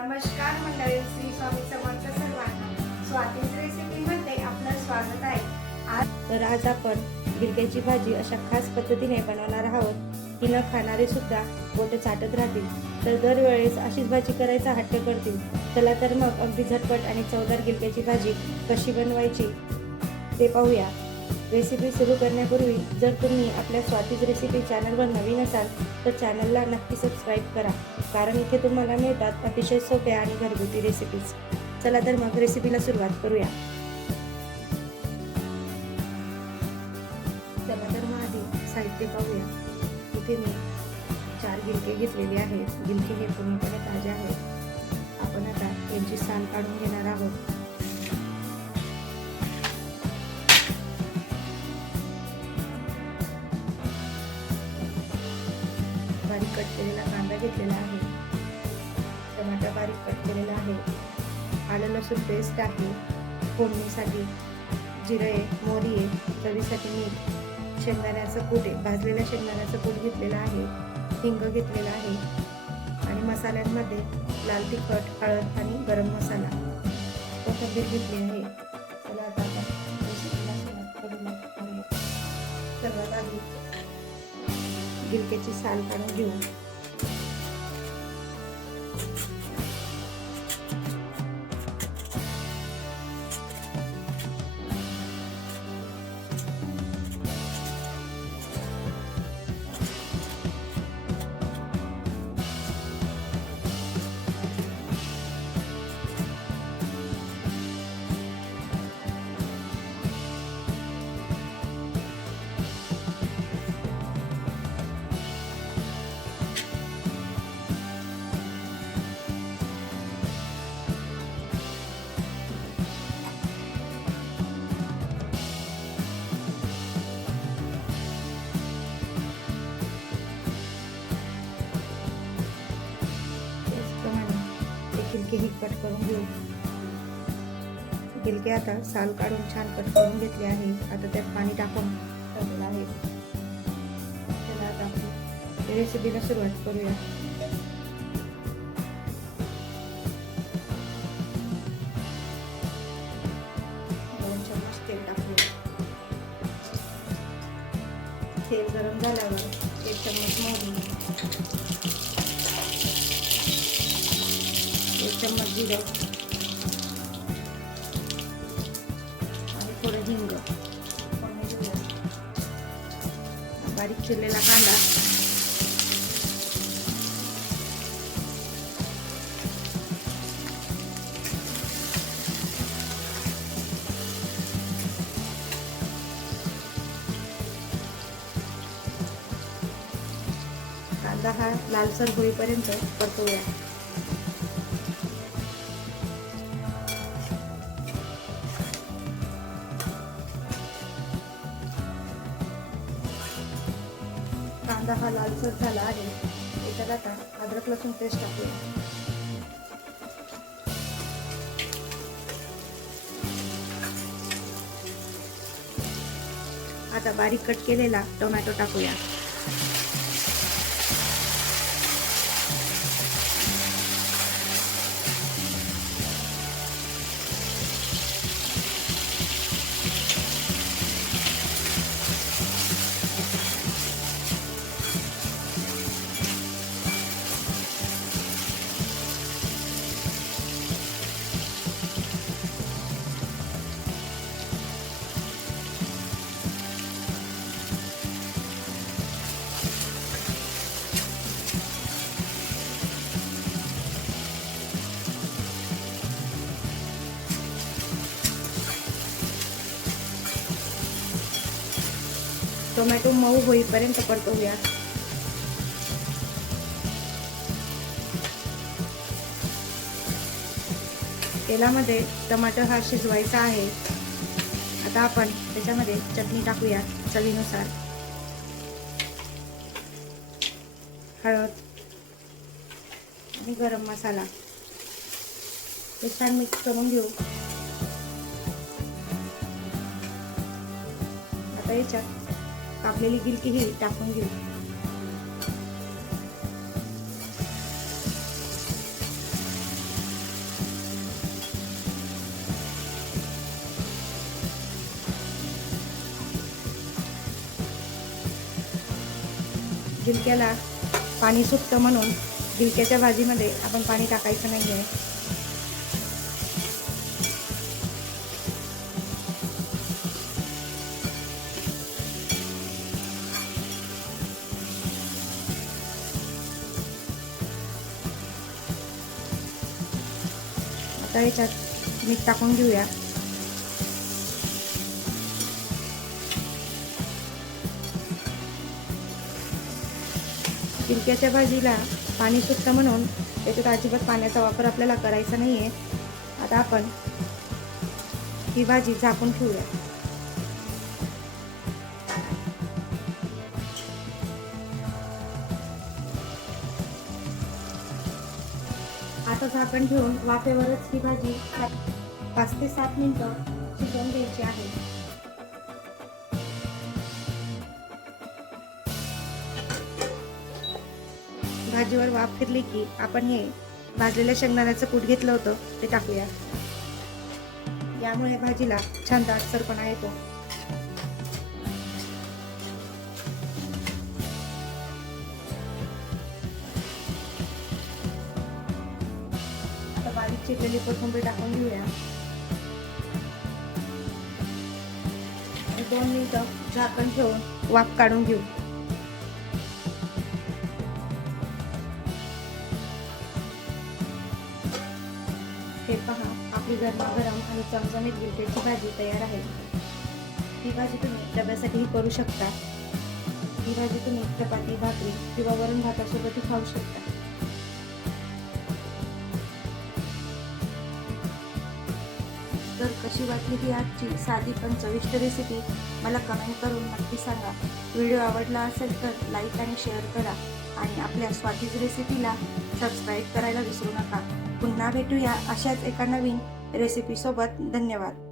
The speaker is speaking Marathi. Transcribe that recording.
नमस्कार मंडळी, श्री स्वामी समर्थ सर्वांना. स्वातीच रेसिपीमध्ये आपलं स्वागत आहे. आज आपण गिलक्याची भाजी अशा खास पद्धतीने बनवणार आहोत की न खाणारे सुद्धा बोटे चाटत राहतील. तर दरवेळेस अशीच भाजी करायचा हट्ट करतील. चला तर मग अगदी झटपट आणि चवदार गिलक्याची भाजी कशी बनवायची ते पाहूया. रेसिपी सुरू करण्यापूर्वी जर तुम्ही आपल्या स्वातीज रेसिपी चॅनलवर नवीन असाल तर चॅनलला नक्की सबस्क्राईब करा, कारण इथे तुम्हाला मिळतात अतिशय सोप्या आणि घरगुती रेसिपीज. चला तर मग रेसिपीला सुरुवात करूया. चला तर मग आधी साहित्य पाहूया. इथे मी 4 गिलके घेतलेले आहेत. गिलके हे पूर्णपणे ताजे आहेत. आपण आता यांची साल काढून घेणार आहोत. बारीक कट केलेला कांदा घेतलेला आहे. टमाटर बारीक कट केलेला आहे. आलं लसूण पेस्ट आहे. फोडणीसाठी जिरे, मोहरी, चवीसाठी मीठ, शेंगदाण्याचं कूट आहे. भाजलेल्या शेंगदाण्याचं कूट घेतलेला आहे. हिंग घेतलेला आहे आणि मसाल्यांमध्ये लाल तिखट, हळद आणि गरम मसाला, कोथिंबीर घेतली आहे. चला आता आपण रेसिपीला सुरुवात करूया. सर्वात आधी गिलक्याची साल काढून घेऊ. गिलके ही कट करून घेऊ. गिलके आता साल काढून छान कट करून घेतले आहे. आता त्यात पाणी टाकून ठेवलेलं आहे. चला आता आपण रेसिपीला सुरुवात करूया. दोन चम्मच तेल टाकूया. तेल गरम झाल्यावर 1 चम्मच मोहरी, 1 चम्मच जिरं आणि थोडं हिंग. बारीक चिरलेला कांदा, कांदा हा लालसर होईपर्यंत परतवूया. कांदा हा लालसर झाला आहे. याच्यात आता अद्रक लसूण पेस्ट टाकूया. आता बारीक कट केलेला टोमॅटो टाकूया. टोमॅटो मऊ होईपर्यंत परतवूया. तेलामध्ये टमाटर हा शिजवायचा आहे. आता आपण त्याच्यामध्ये चटणी टाकूया चवीनुसार, हळद आणि गरम मसाला. हे छान मिक्स करून घेऊ. आता याच्यात कापलेली गिलकी ही टाकून घेऊ. गिलक्याला पाणी सुटतं म्हणून गिलक्याच्या भाजीमध्ये आपण पाणी टाकायचं नाही आहे. आता याच्यात मीठ टाकून घेऊया. गिलक्याच्या भाजीला पाणी सुटतं म्हणून त्याच्यात अजिबात पाण्याचा वापर आपल्याला करायचा नाही आहे. आता आपण ही भाजी झाकून ठेवूया. आता झाकण ठेवून वाफेवरच ही भाजी 5 ते 7 मिनिटं शिजवून घ्यायची आहे. भाजीवर वाफ फिरली की आपण हे भाजलेल्या शेंगदाण्याचं कूट घेतलं होतं ते टाकूया. यामुळे भाजीला छान दाटसरपणा येतो. आता बारीक चिरलेली कोथिंबीर टाकून घेऊया. 2 मिनिटं झाकण ठेवून वाफ काढून घेऊ. हे पहा, आपली गरमागरम आणि चमचमीत गिलक्याची भाजी तयार आहे. ही भाजी तुम्ही डब्यासाठीही करू शकता. ही भाजी तुम्ही चपाती, भाकरी किंवा वरण भातासोबतही खाऊ शकता. तर कशी वाटली ही आजची साधी पण चविष्ट रेसिपी मला कमेंट करून नक्की सांगा. व्हिडिओ आवडला असेल तर लाईक आणि शेअर करा आणि आपल्या स्वातीज रेसिपीला सबस्क्राईब करायला विसरू नका. पुन्हा भेटूया अशाच एका नवीन रेसिपीसोबत. धन्यवाद.